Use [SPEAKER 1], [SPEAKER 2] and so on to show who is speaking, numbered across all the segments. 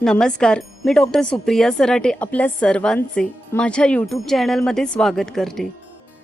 [SPEAKER 1] नमस्कार मी डॉक्टर सुप्रिया सराटे आपल्या सर्वांचे माझ्या यूट्यूब चॅनलमध्ये स्वागत करते.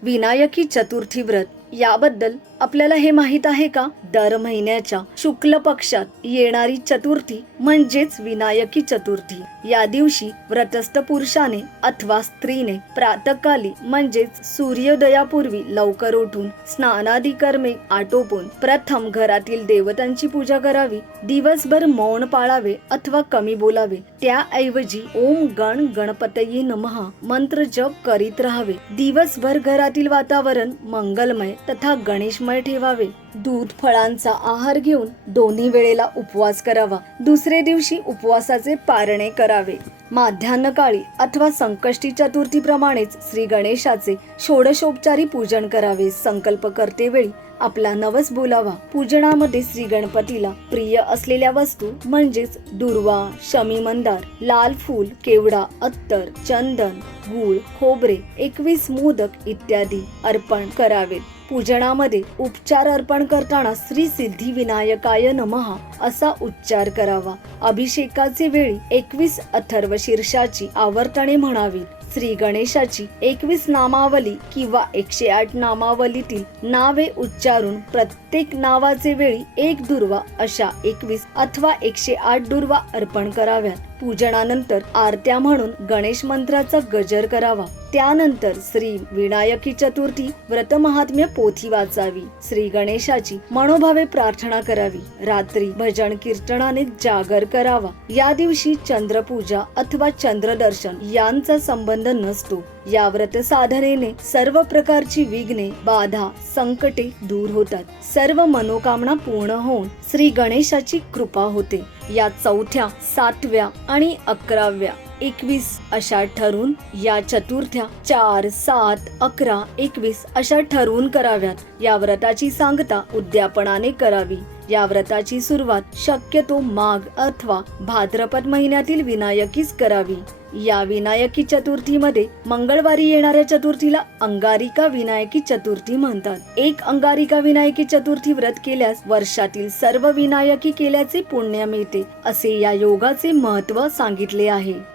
[SPEAKER 1] विनायकी चतुर्थी व्रत याबद्दल आपल्याला हे माहीत आहे का? दर महिन्याच्या शुक्ल पक्षात येणारी चतुर्थी म्हणजेच विनायकी चतुर्थी. या दिवशी व्रतस्थ पुरुषाने अथवा स्त्रीने प्रातकाली म्हणजेच सूर्योदयापूर्वी लवकर उठून स्नानादी कर्मे आटोपून प्रथम घरातील देवतांची पूजा करावी दिवसभर मौन पाळावे अथवा कमी बोलावे. त्याऐवजी ओम गण गणपतये नमहा मंत्र जप करीत राहावे. दिवसभर घरातील वातावरण मंगलमय तथा गणेशमय ठेवावे. दूध फळांचा आहार घेऊन दोन्ही वेळेला उपवास करावा. दुसरे दिवशी उपवासाचे पारणे करावे. माध्यान्ह काळी अथवा संकष्टी चतुर्थी प्रमाणेच श्री गणेशाचे षोडशोपचारी पूजन करावे. संकल्प करते वेळी आपला नवस बोलावा. पूजनामध्ये श्री गणपतीला प्रिय असलेल्या वस्तू म्हणजेच दुर्वा शमी मंदार लाल फूल केवडा अत्तर चंदन गुळ खोबरे एकवीस मोदक इत्यादी अर्पण करावेत. पूजनामध्ये उपचार अर्पण करताना श्री सिद्धी विनायकाय नमः असा उच्चार करावा. अभिषेकाचे वेळी एकवीस अथर्व शीर्षाची आवर्तने म्हणावी. श्री गणेशाची एकवीस नामावली किंवा एकशे आठ नामावलीतील नावे उच्चारून प्रत्येक नावाचे वेळी एक दुर्वा अशा एकवीस अथवा एकशे आठ दुर्वा अर्पण कराव्यात. पूजनानंतर आरत्या म्हणून गणेश मंत्राचा गजर करावा. त्यानंतर श्री विनायकी चतुर्थी व्रत महात्म्य पोथी वाचावी. श्री गणेशाची मनोभावे प्रार्थना करावी. रात्री भजन कीर्तनाने जागर करावा. या दिवशी चंद्रपूजा अथवा चंद्रदर्शन यांचा संबंध नसतो. या व्रत साधनेने सर्व प्रकारची विघ्ने बाधा संकटे दूर होतात. सर्व मनोकामना पूर्ण होऊन श्री गणेशाची कृपा होते. या चौथ्या सातव्या आणि अकराव्या. एकवीस अशा ठरवून या चतुर्थ्या चार सात अकरा एकवीस अशा ठरवून कराव्यात. या व्रताची सांगता उद्यापनाने करावी. या व्रताची सुरुवात शक्यतो माघ अथवा भाद्रपद महिन्यातील विनायकीच करावी. या विनायकी चतुर्थीमध्ये मंगळवारी येणाऱ्या चतुर्थीला अंगारिका विनायकी चतुर्थी म्हणतात. एक अंगारिका विनायकी चतुर्थी व्रत केल्यास वर्षातील सर्व विनायकी केल्याचे पुण्य मिळते असे या योगाचे महत्त्व सांगितले आहे.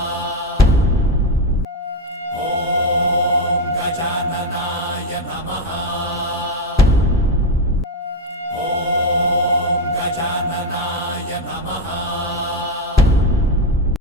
[SPEAKER 2] गजाननाय नमः।